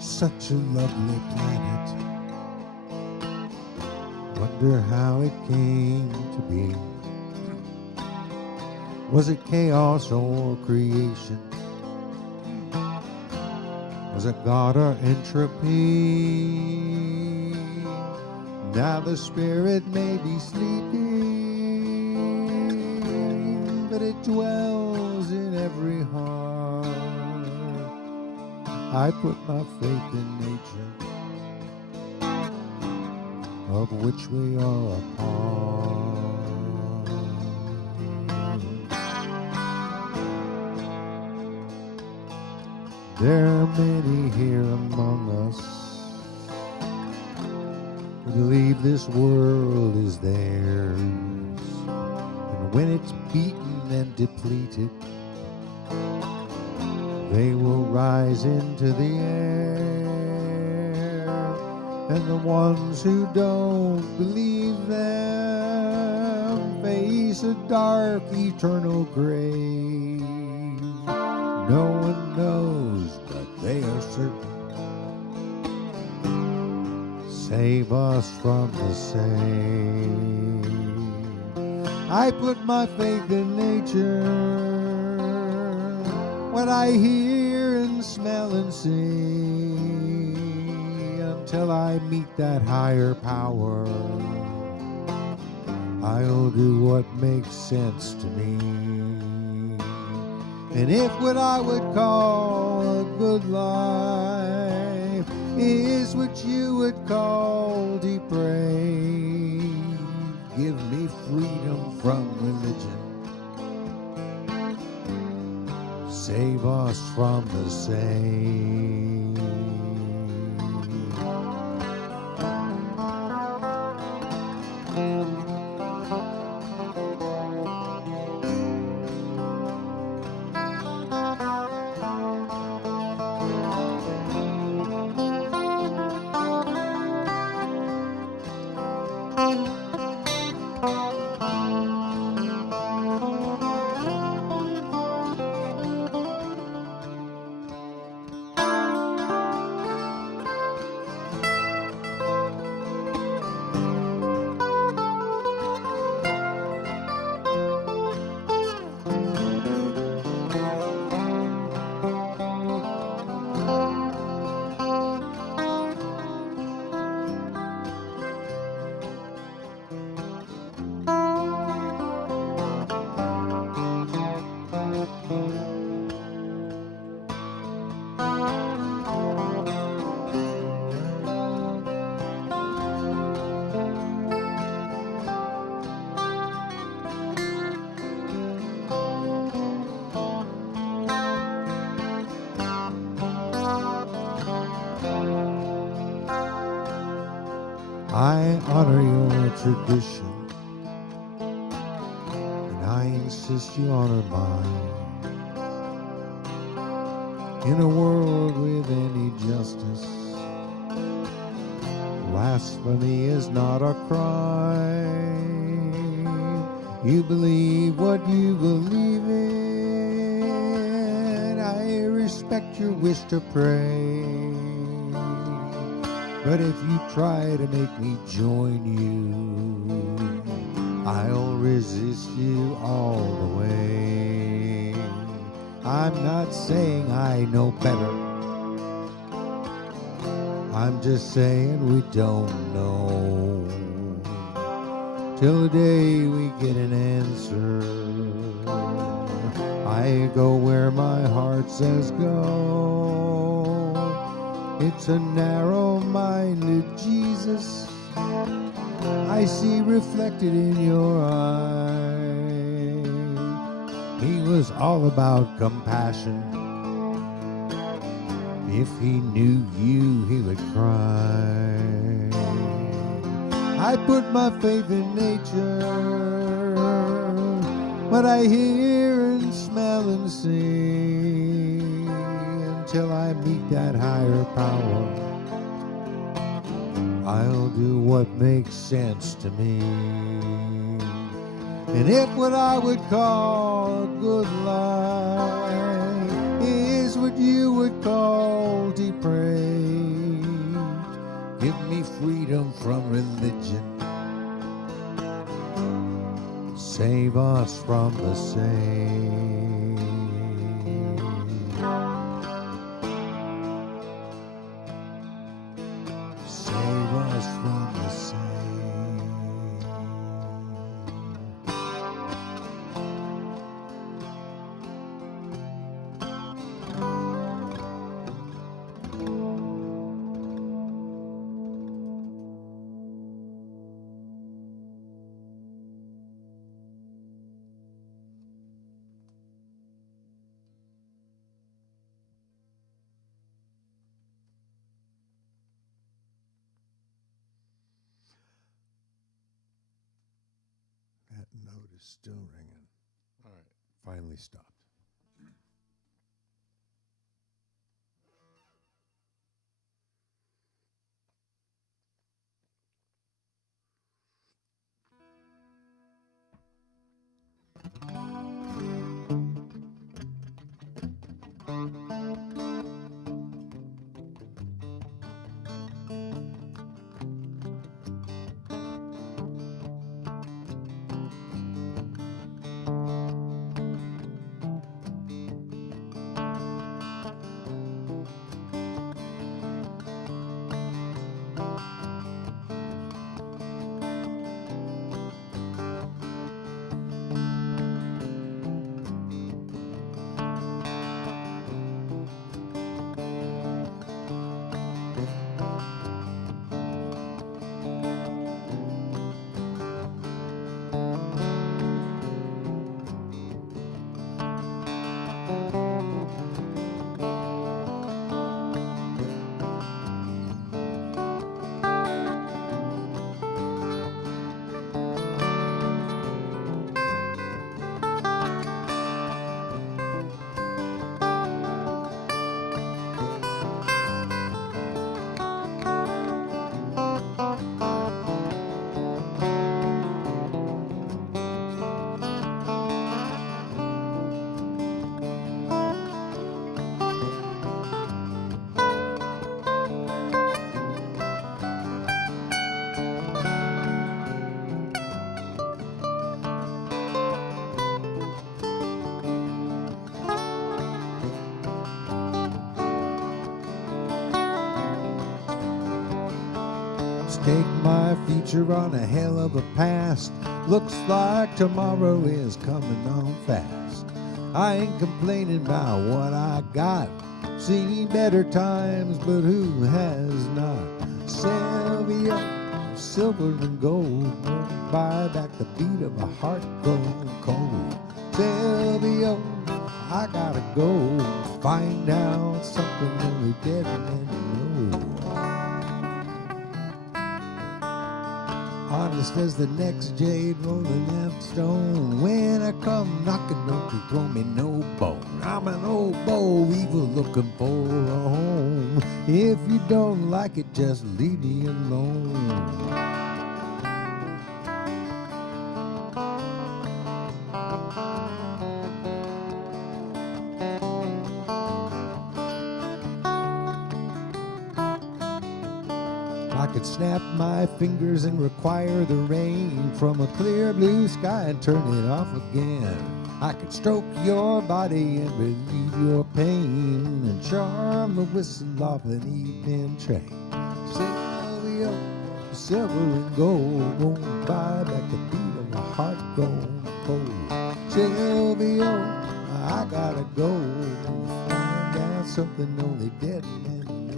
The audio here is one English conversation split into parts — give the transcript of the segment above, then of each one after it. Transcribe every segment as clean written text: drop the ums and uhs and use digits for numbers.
Such a lovely planet. Wonder how it came to be. Was it chaos or creation? Was it God or entropy? Now the spirit may be sleeping, but it dwells in every heart. I put my faith in nature, of which we are a part. There are many here among us who believe this world is theirs, and when it's beaten and depleted, they will rise into the air, and the ones who don't believe them face a dark, eternal grave. No one knows, but they are certain. Save us from the same. I put my faith in nature. What I hear and smell and see, until I meet that higher power, I'll do what makes sense to me. And if what I would call a good life is what you would call depraved, give me freedom from religion. Save us from the same. I honor your tradition, and I insist you honor mine. In a world with any justice, blasphemy is not a crime. You believe what you believe in. I respect your wish to pray. But if you try to make me join you, I'll resist you all the way. I'm not saying I know better. I'm just saying we don't know. Till the day we get an answer, I go where my heart says go. It's a narrow-minded Jesus I see reflected in your eye. He was all about compassion. If he knew you, he would cry. I put my faith in nature, what I hear and smell and see, until I meet that higher power. I'll do what makes sense to me. And if what I would call a good life is what you would call depraved, give me freedom from religion. Save us from the same. Save us from the same. That note is still ringing. All right. Finally stopped. Stake my future on a hell of a past. Looks like tomorrow is coming on fast. I ain't complaining about what I got. Seen better times, but who has not? Sylvia, silver and gold, won't buy back the beat of a heart grown cold. Sylvia, I gotta go find out something only dead men know. Honest as the next jade rolling that stone. When I come knocking, don't you throw me no bone. I'm an old bow evil looking for a home. If you don't like it, just leave me alone. I could snap my fingers and require the rain from a clear blue sky and turn it off again. I could stroke your body and relieve your pain and charm the whistle off an evening train. Sylvia, silver and gold won't buy back the beat of a heart grown cold. Sylvia, I gotta go find out something only dead men know.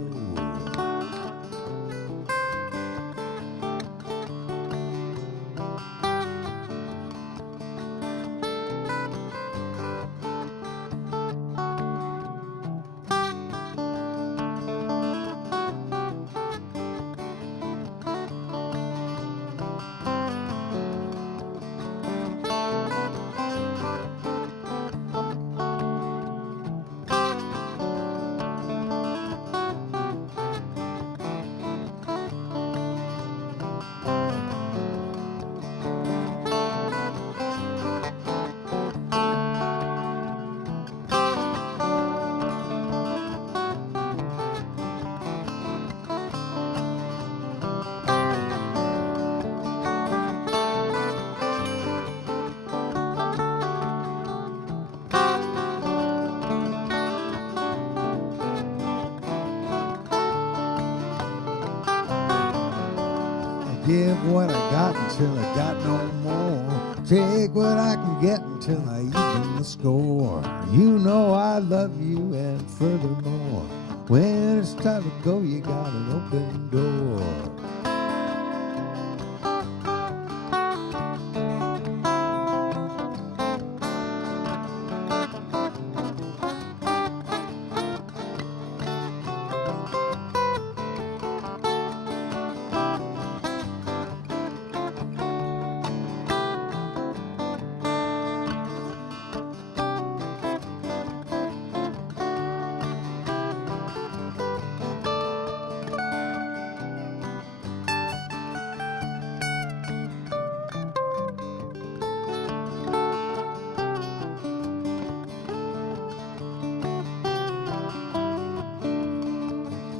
what I got until I got no more. Take what I can get until I even the score. You know I love you, and furthermore, when it's time to go, you got an open door.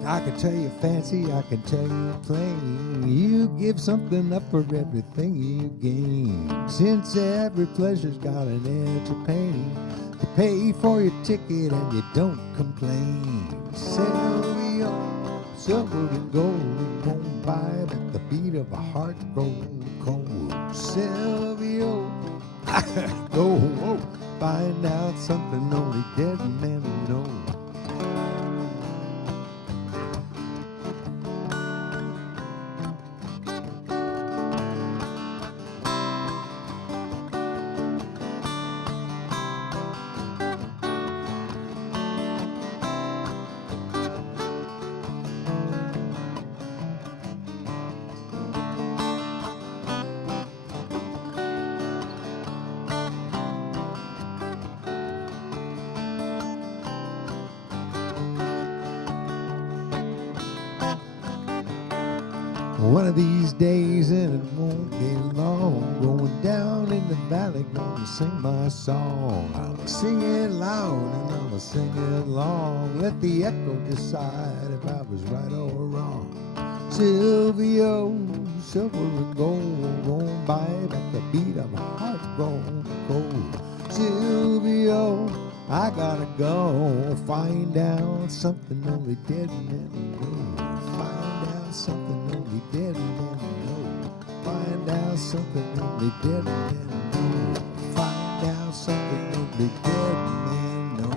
I can tell you fancy, I can tell you plain. You give something up for everything you gain. Since every pleasure's got an entertaining, to pay for your ticket and you don't complain. Silvio, silver and gold, won't buy at the beat of a heart grown cold. Silvio, go find out something only dead men know. One of these days, and it won't be long, going down in the valley, gonna sing my song. I'ma sing it loud and I'ma sing it long. Let the echo decide if I was right or wrong. Silvio, silver and gold, won't buy at the beat of a heart grown cold. Silvio, I gotta go find out something only dead men know. Find out something only dead men know. Find out something only dead men know. Find out something only dead men know.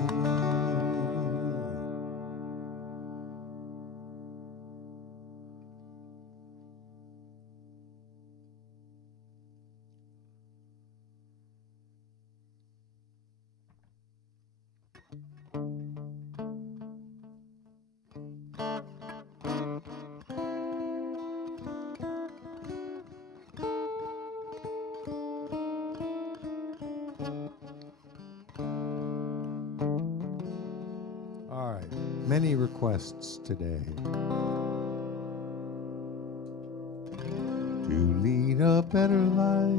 All right, many requests today. To lead a better life,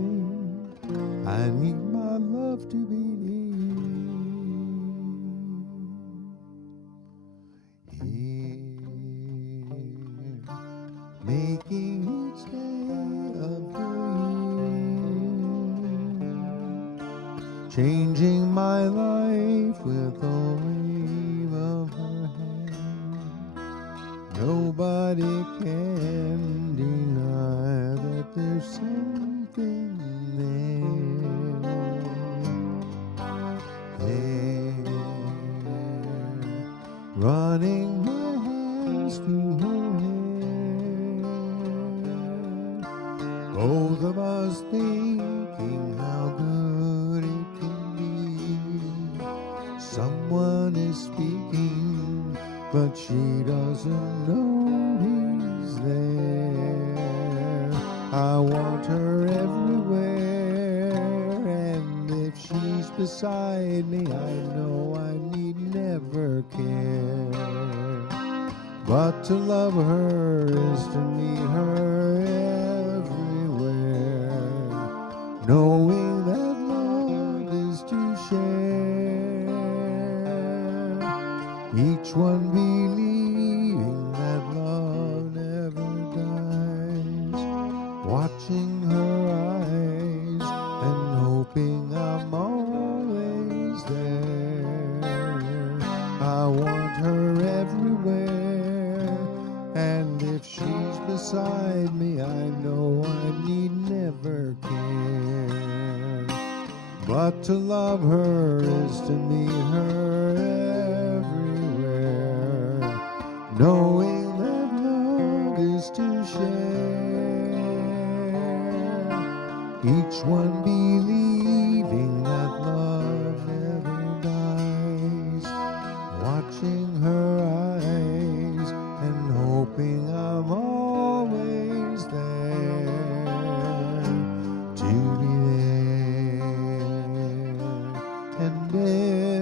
I need my love to be near. Here, making each day of the year, changing my life with a wave of her hand. Nobody can deny that there's something there. Running my hands through her hair, both of us thinking how good it can be. Someone is speaking, but she doesn't know he's there. I want her everywhere, and if she's beside me, I know I need never care. But to love her is to meet her everywhere, knowing that love is to share. Each one believing that love never dies, watching her eyes and hoping I'm always there. I want her everywhere, and if she's beside me, I know I never can. But to love her is to meet her everywhere, knowing that love is to share, each one believing that love never dies, watching her eyes and hoping I'm always there to be there and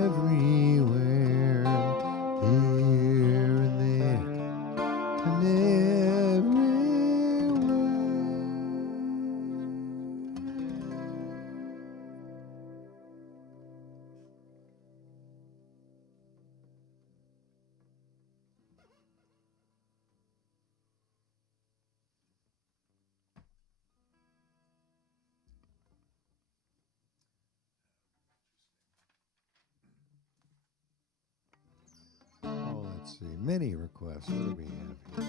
everywhere, here and there and everywhere. Oh, let's see. Many requests. What do we have here?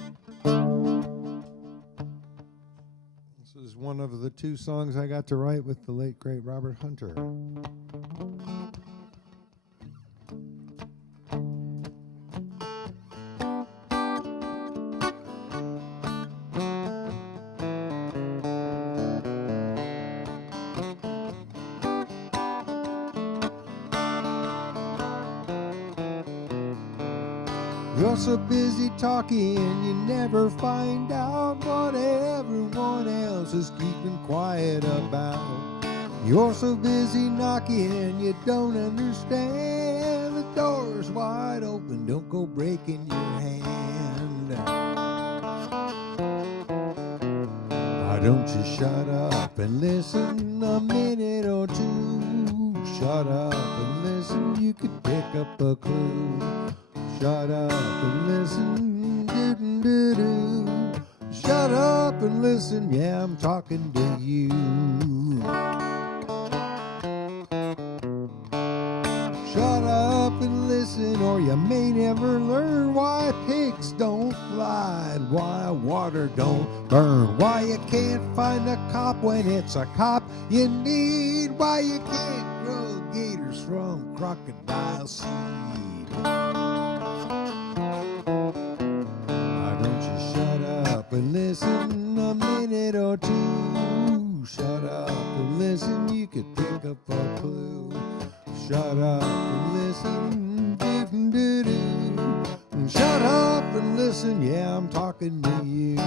This is one of the two songs I got to write with the late, great Robert Hunter. You're so busy talking, you never find out what everyone else is keeping quiet about. You're so busy knocking, you don't understand. The door's wide open, don't go breaking your hand. Why don't you shut up and listen a minute or two? Shut up and listen, you could pick up a clue. Shut up and listen, doo-doo-doo-doo. Shut up and listen, yeah, I'm talking to you. Shut up and listen, or you may never learn why pigs don't fly and why water don't burn, why you can't find a cop when it's a cop you need, why you can't grow gators from crocodile seed. And listen a minute or two. Shut up and listen, you could pick up a clue. Shut up and listen, doo-doo-doo-doo. Shut up and listen, yeah, I'm talking to you.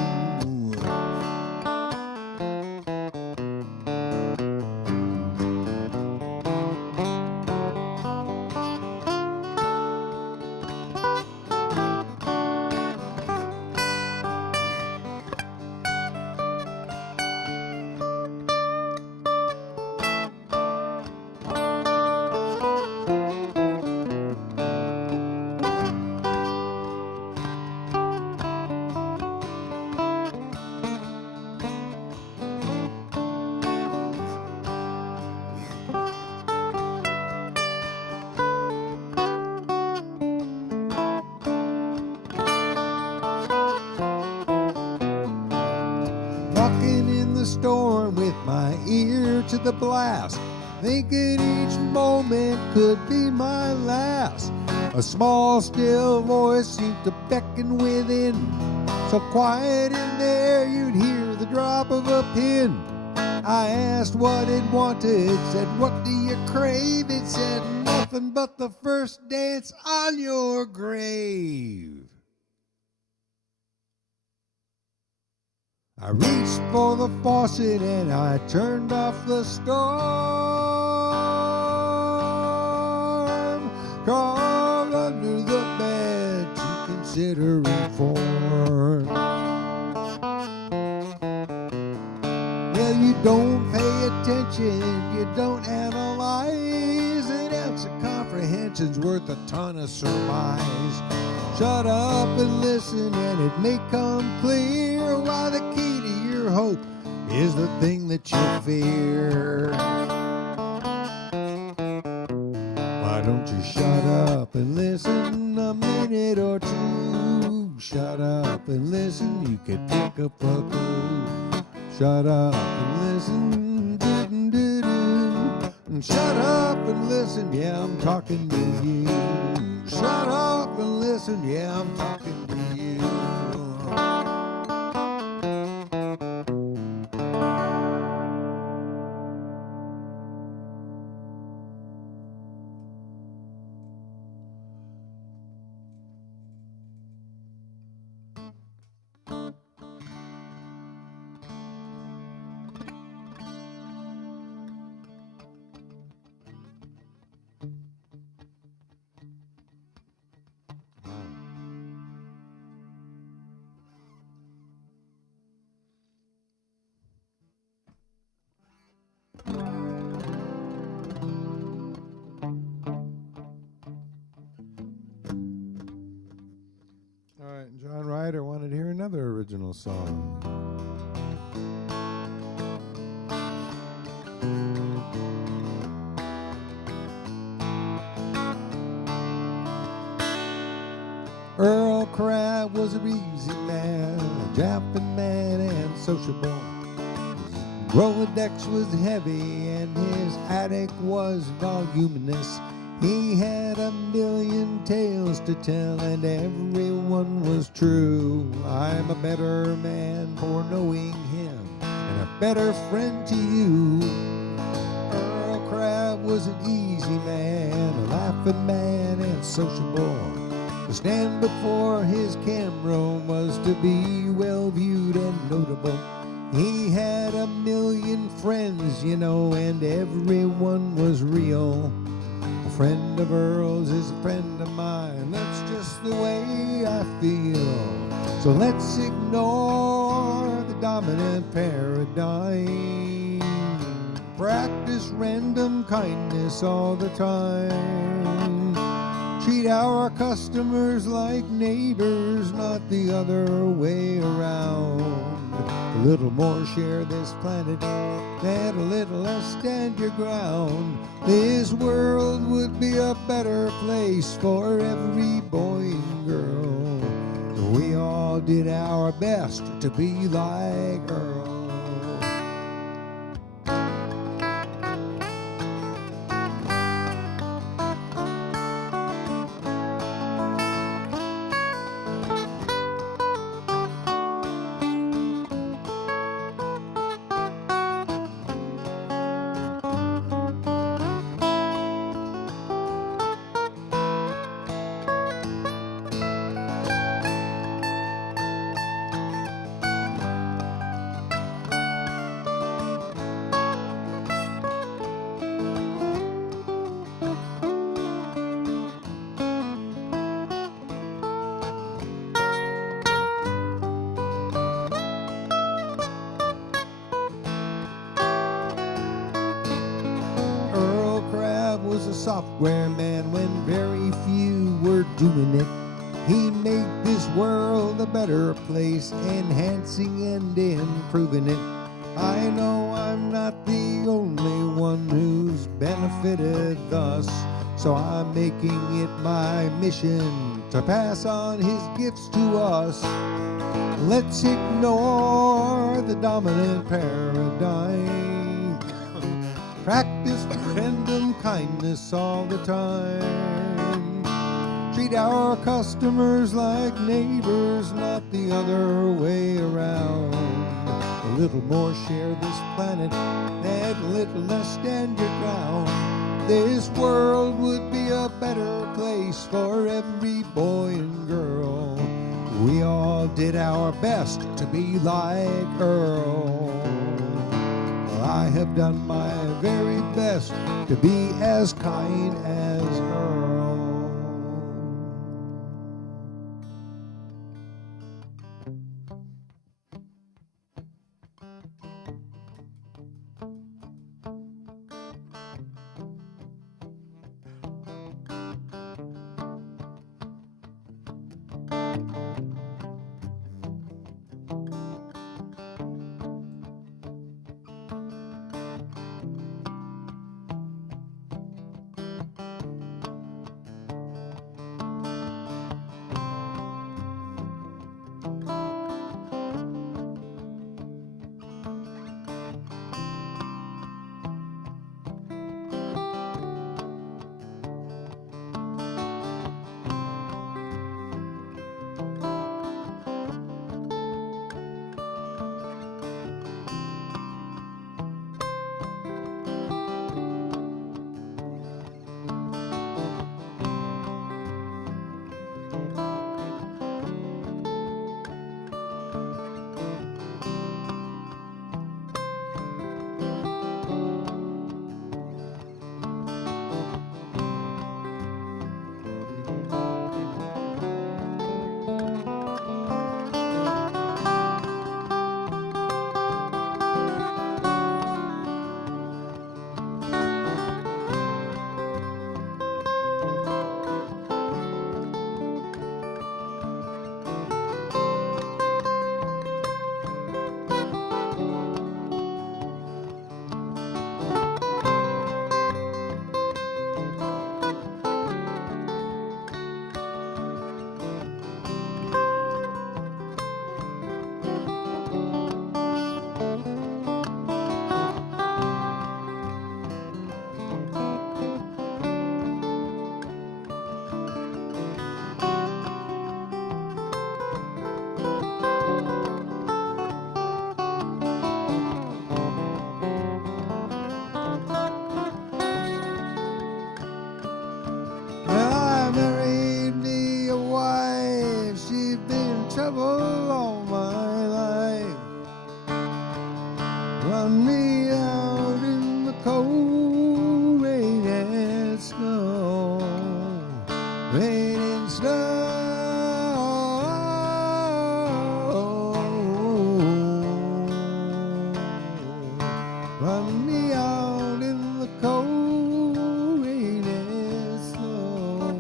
Storm with my ear to the blast, thinking each moment could be my last. A small still voice seemed to beckon within, so quiet in there you'd hear the drop of a pin. I asked what it wanted, said what do you crave? It said nothing but the first dance on your grave. I reached for the faucet and I turned off the storm. Crawled under the bed to consider reform. Well, you don't pay attention, you don't analyze. An ounce of comprehension's worth a ton of surmise. Shut up and listen and it may come clear why the key to your hope is the thing that you fear. Why don't you shut up and listen a minute or two? Shut up and listen, you could pick up a clue. Shut up and listen. Shut up and listen. Yeah, I'm talking to you. Shut up and listen. Yeah, I'm talking to you. All right, John Ryder wanted to hear another original song. Earl Crab was a easy man, a Japan man and sociable. His Rolodex was heavy and his attic was voluminous. He had a million tales to tell and every one was true. I'm a better man for knowing him and a better friend to you. Earl Crab was an easy man, a laughing man and sociable. To stand before his camera was to be well viewed and notable. He had a million friends, you know, and everyone was real. A friend of Earl's is a friend of mine, that's just the way I feel. So let's ignore the dominant paradigm. Practice random kindness all the time. Treat our customers like neighbors, not the other way around. A little more share this planet, and a little less stand your ground. This world would be a better place for every boy and girl. We all did our best to be like Earl. Was a software man when very few were doing it. He made this world a better place, enhancing and improving it. I know I'm not the only one who's benefited thus, so I'm making it my mission to pass on his gifts to us. Let's ignore the dominant paradigm. Practice random kindness all the time. Treat our customers like neighbors, not the other way around. A little more share this planet, and a little less stand your ground. This world would be a better place for every boy and girl. We all did our best to be like Earl. I have done my very best to be as kind as Earl. me out in the cold, rain and snow.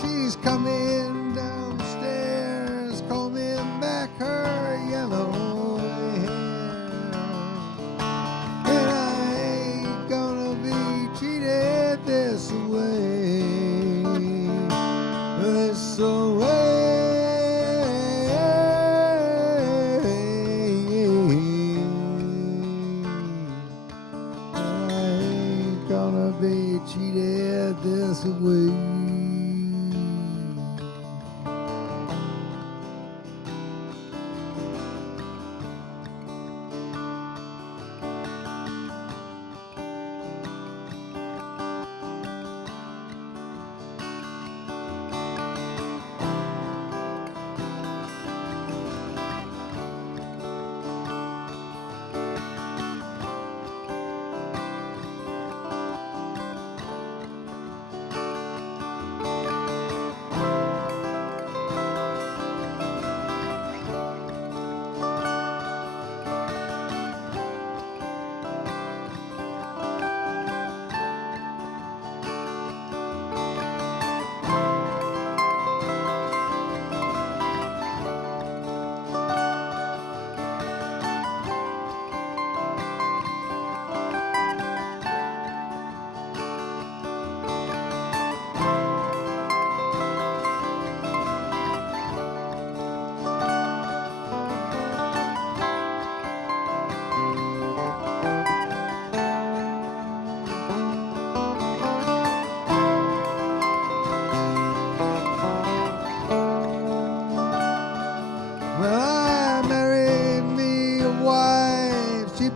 She's coming downstairs, combing back her yellow hair. And I ain't gonna be treated this way, this way. I ain't gonna be treated this way.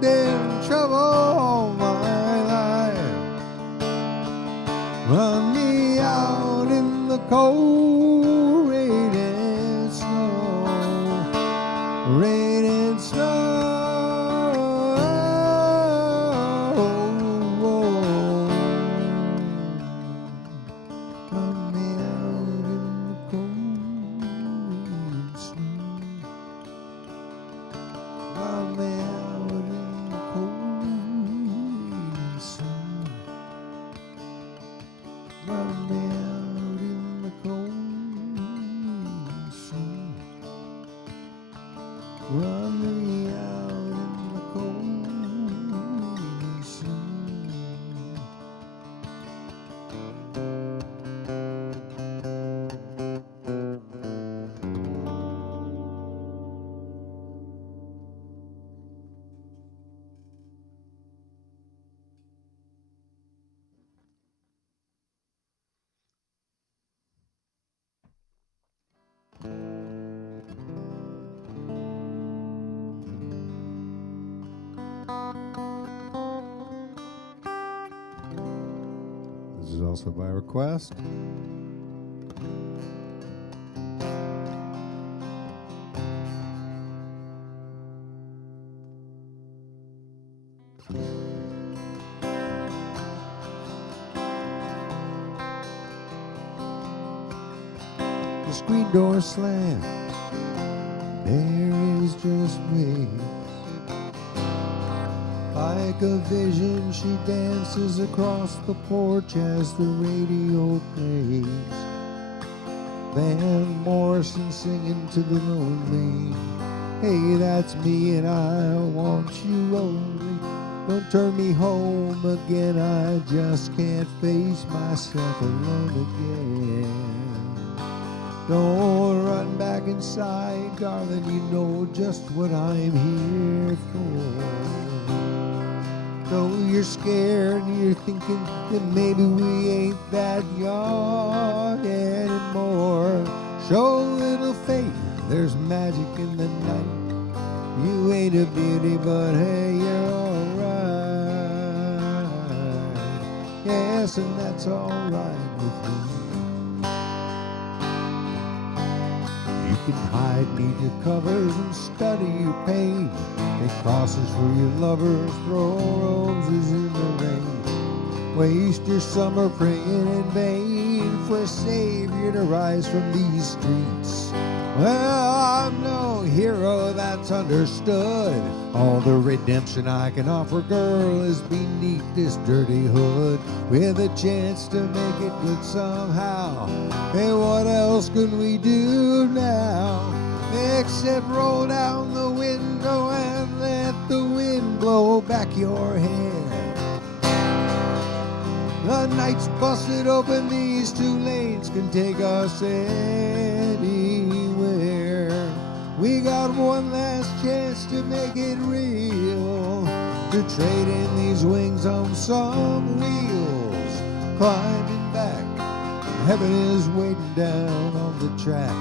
Been trouble all my life. Run me out in the cold, rain and snow, rain and snow. Run me out in the cold, rain and snow. Run me out. Run me out in the cold sun. Run me out in the cold sun. This is also by request. The screen door slammed. There is just waves. I Like a vision, she dances across the porch as the radio plays. Van Morrison singing to the lonely. Hey, that's me and I want you only. Don't turn me home again, I just can't face myself alone again. Don't run back inside, darling, you know just what I'm here for. Though you're scared and you're thinking that maybe we ain't that young anymore. Show a little faith, there's magic in the night. You ain't a beauty, but hey, you're alright. Yes, and that's alright with me. You can hide neath your covers and study your pain. Make crosses for your lovers, throw roses in the rain. Waste your summer praying in vain for a savior to rise from these streets. Well, I'm no hero, that's understood. All the redemption I can offer, girl, is beneath this dirty hood. With a chance to make it good somehow. Hey, what else can we do now? Except roll down the window and let the wind blow back your hair. The night's busted open, these two lanes can take us anywhere. We got one last chance to make it real, to trade in these wings on some wheels. Climbing back, heaven is waiting down on the track.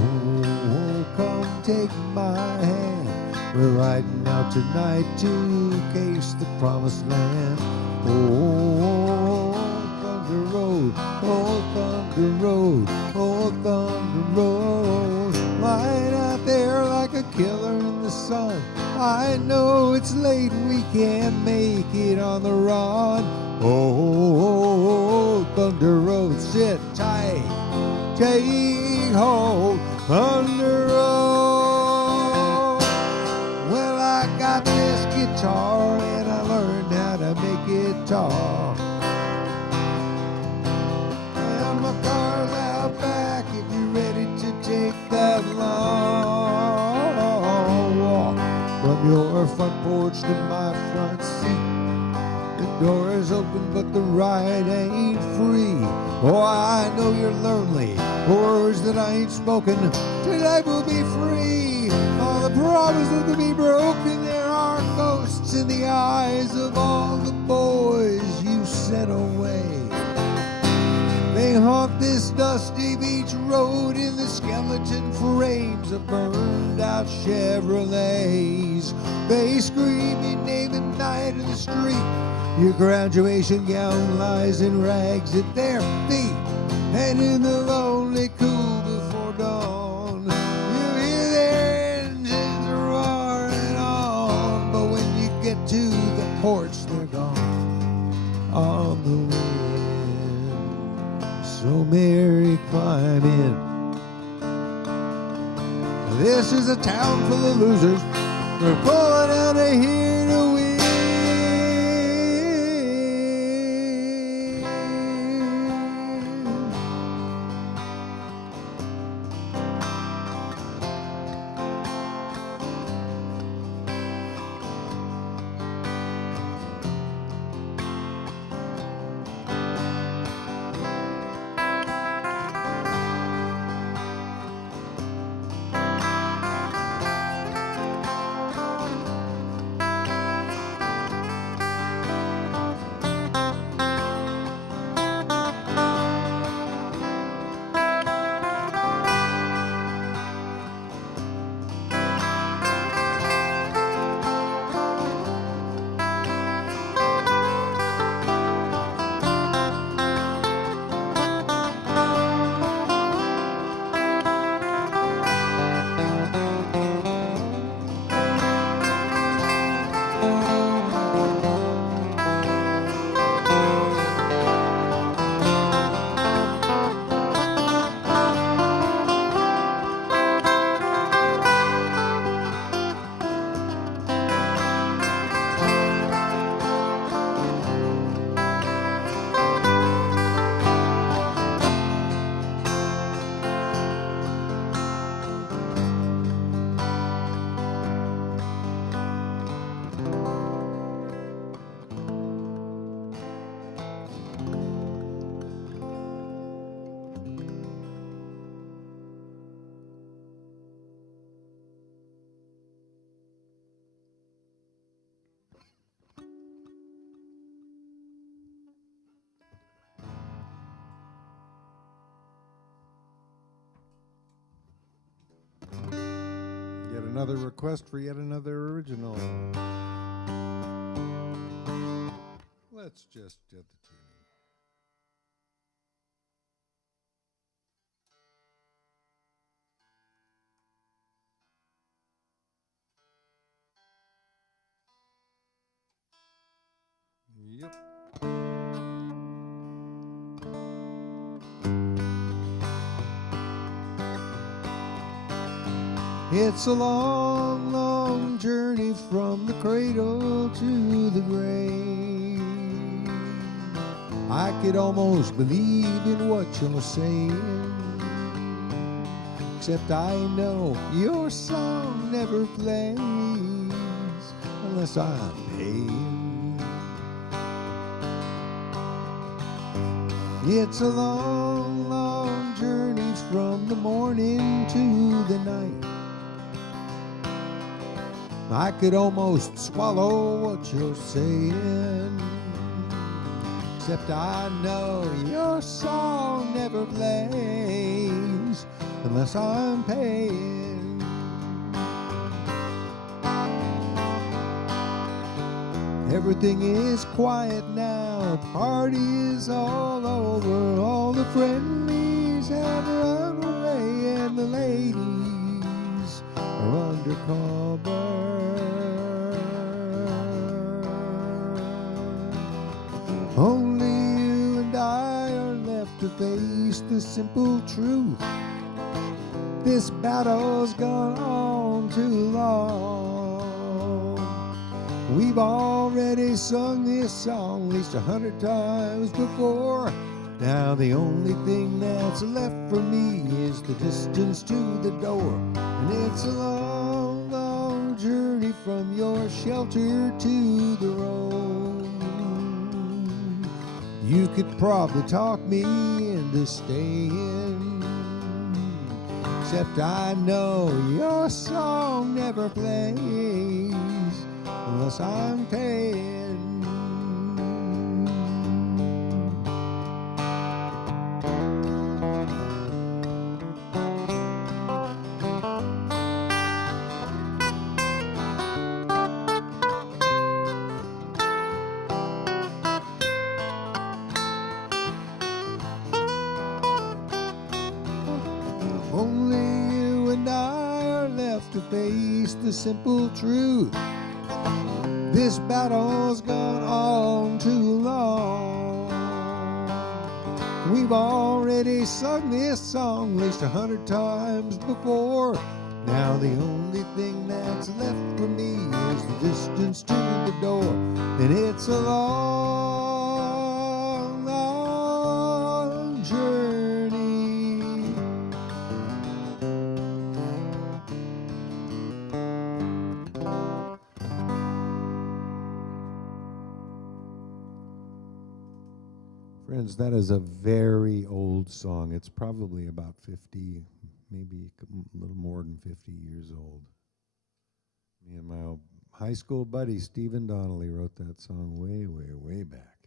Oh, come take my hand. We're riding out tonight to case the promised land. Oh, Thunder Road, oh, Thunder Road, oh, Thunder Road. Lying out there like a killer in the sun. I know it's late, we can't make it on the run. Oh, Thunder Road, sit tight, take hold, Thunder Road. Well, I got this guitar and I learned how to make it talk. And my car's out back if you're ready to take that long walk. From your front porch to my front seat. The door is open, but the ride ain't free. Oh, I know you're lonely. Words that I ain't spoken tonight will be free. All the promises to be broken. There are ghosts in the eyes of all the boys you sent away. They haunt this dusty beach road in the skeleton frames of burned out Chevrolets. They scream your name at night in the street. Your graduation gown lies in rags at their feet. And in the lonely cool before dawn, you hear their engines roaring on. But when you get to the porch, they're gone on the wind. So Mary, climb in. This is a town full of losers. We're pulling out of here to win. another request for yet another original. Let's just get the tuning. Yep. It's a long, long journey from the cradle to the grave. I could almost believe in what you're saying, except I know your song never plays unless I'm paying. It's a long, long journey from the morning to the night. I could almost swallow what you're saying, except I know your song never plays unless I'm paying. Everything is quiet now, the party is all over, all the friendlies have run away and the ladies are undercover. Only you and I are left to face the simple truth. This battle's gone on too long. We've already sung this song at least 100 times before. Now the only thing that's left for me is the distance to the door. And it's a long, long journey from your shelter to the road. You could probably talk me into staying, except I know your song never plays unless I'm paying. Only you and I are left to face the simple truth. This battle's gone on too long. We've already sung this song at least 100 times before. Now the only thing that's left for me is the distance to the door. And it's a long, long journey. Friends, that is a very old song. It's probably about 50, maybe a little more than 50 years old. Me and my high school buddy, Stephen Donnelly, wrote that song way, way, way back.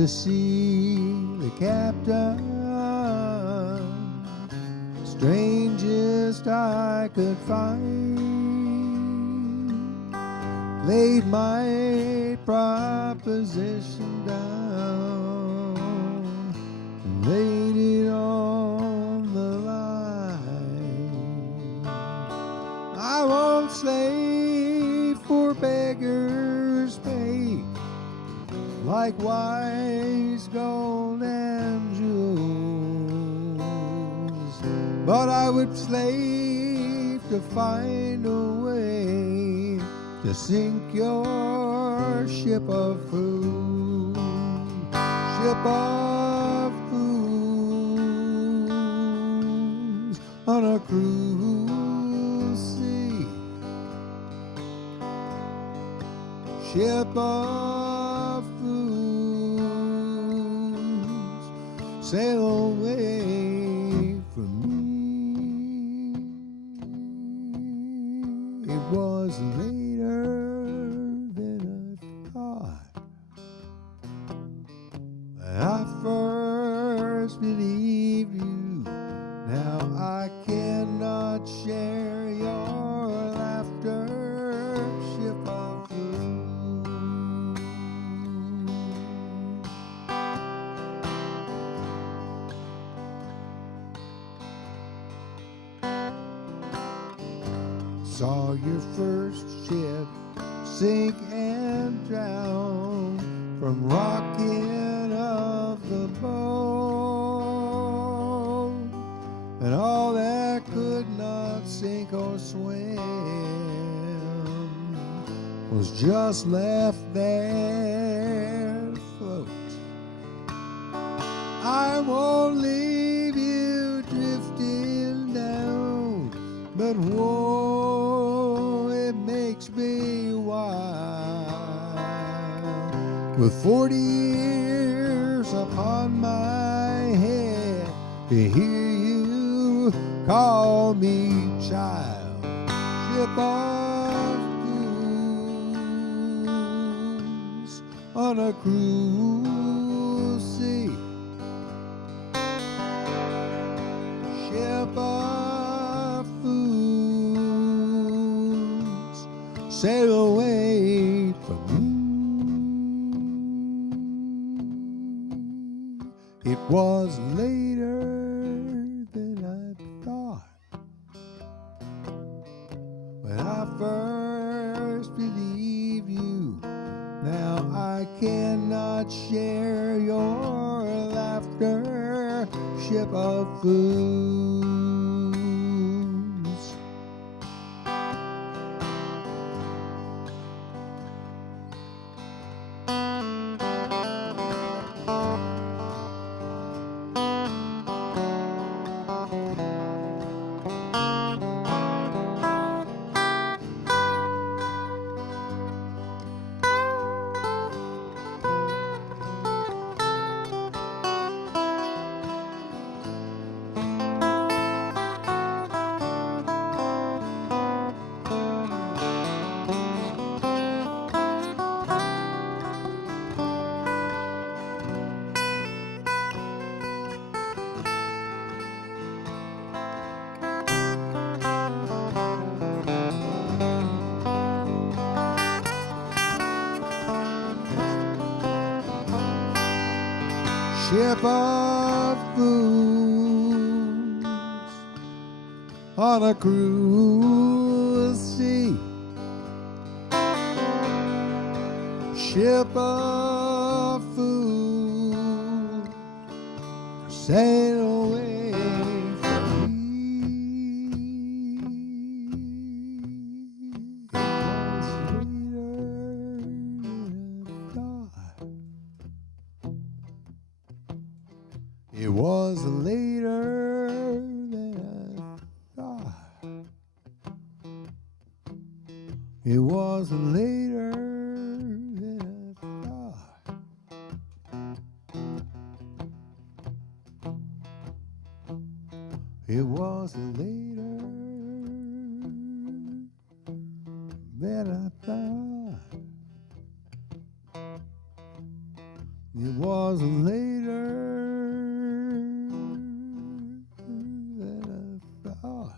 to see the captain, strangest I could find, laid my proposition down, laid it on the line. I won't slave for beggars' pay, likewise gold and jewels, but I would slave to find a way to sink your ship of fools, ship of fools on a cruel sea, ship of fools, sail away from me. It was later than I thought when I first believed you. Now I cannot share your laughter, ship of fools. Saw your first ship sink and drown from rocking of the boat, and all that could not sink or swim was just left there to float. I won't leave you drifting down, but whoa, it makes me wild. With 40 years upon my head, to hear you call me child, ship of fools on a cruel sea, ship of fools, sail away from me. It was later than I thought when I first believed you. Now I cannot share your laughter, ship of fools. Ship of fools on a cruel sea, ship of fools, sail away from me. It was later than I thought. It was later than I thought. It was later than I thought. It was later that I thought.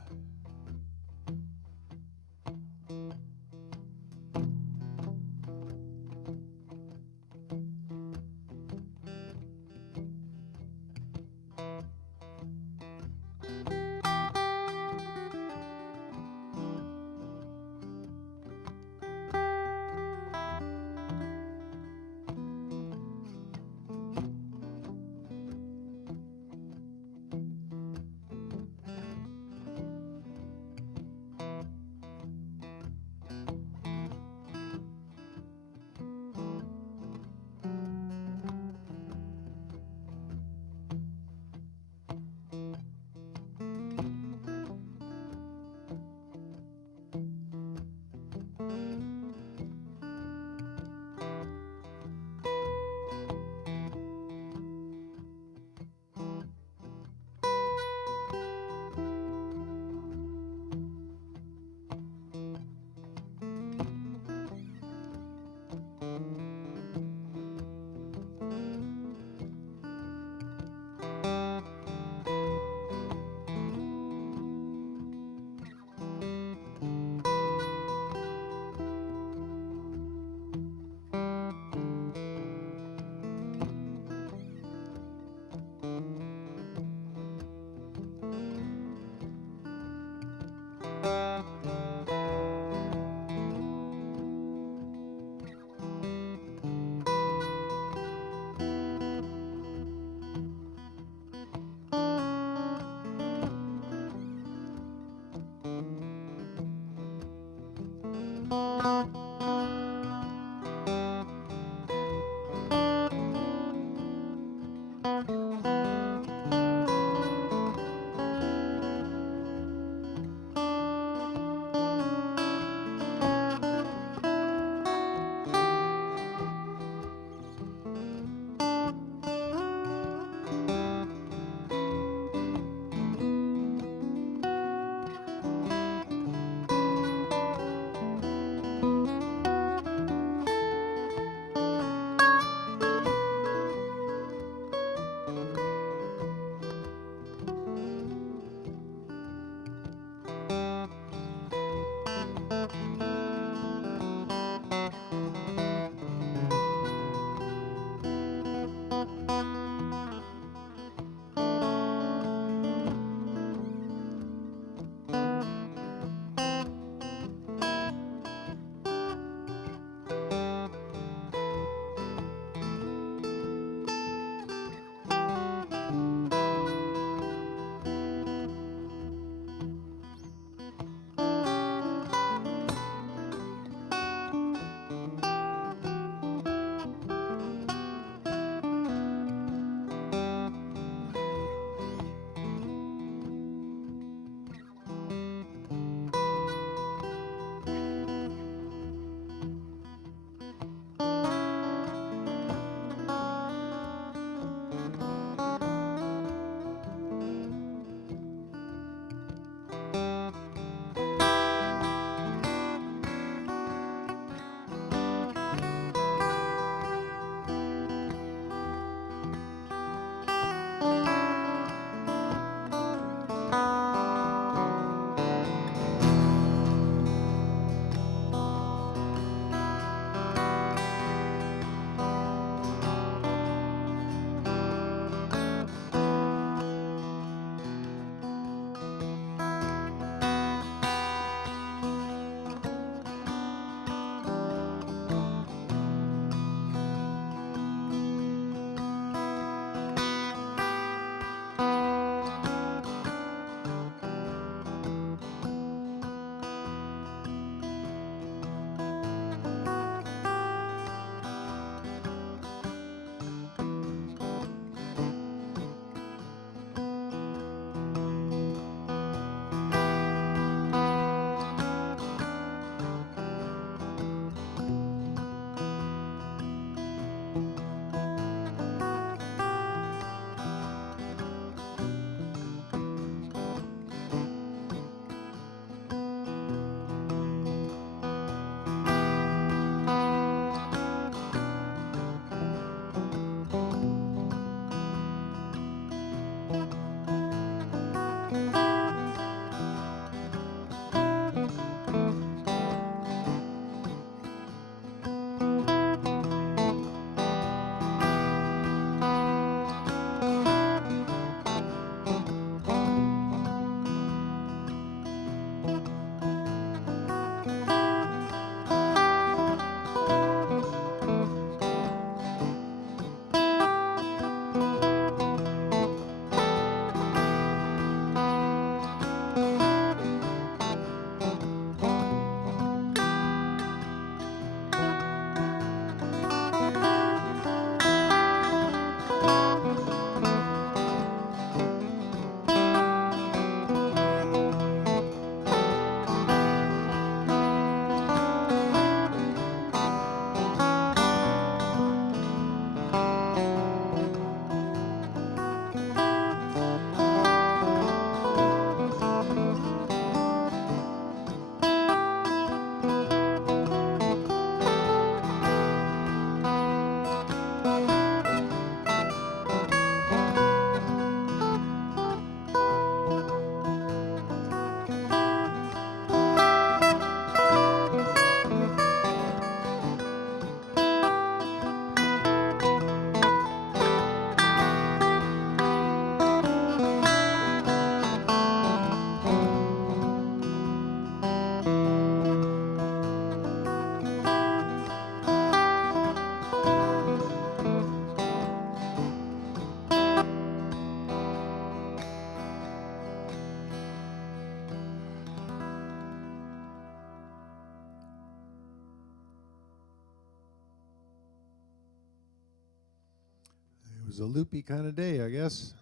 was a loopy kind of day, I guess.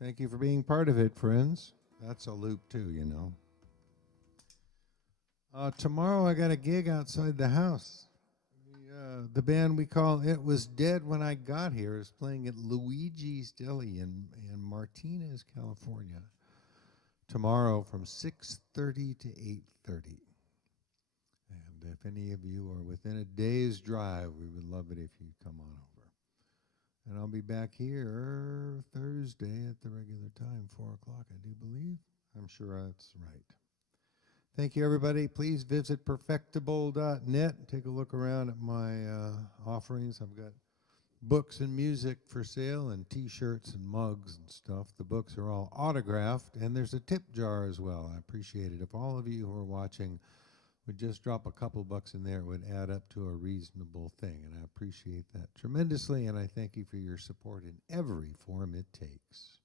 Thank you for being part of it, friends. That's a loop too, you know. Tomorrow I got a gig outside the house. The band we call It Was Dead When I Got Here is playing at Luigi's Deli in Martinez, California. Tomorrow from 6:30 to 8:30. And if any of you are within a day's drive, we would love it if you'd come on over. And I'll be back here Thursday at the regular time, 4 o'clock, I do believe. I'm sure that's right. Thank you, everybody. Please visit perfectible.net. Take a look around at my offerings. I've got books and music for sale and T-shirts and mugs and stuff. The books are all autographed, and there's a tip jar as well. I appreciate it. If all of you who are watching would just drop a couple bucks in there, it would add up to a reasonable thing, and I appreciate that tremendously, and I thank you for your support in every form it takes.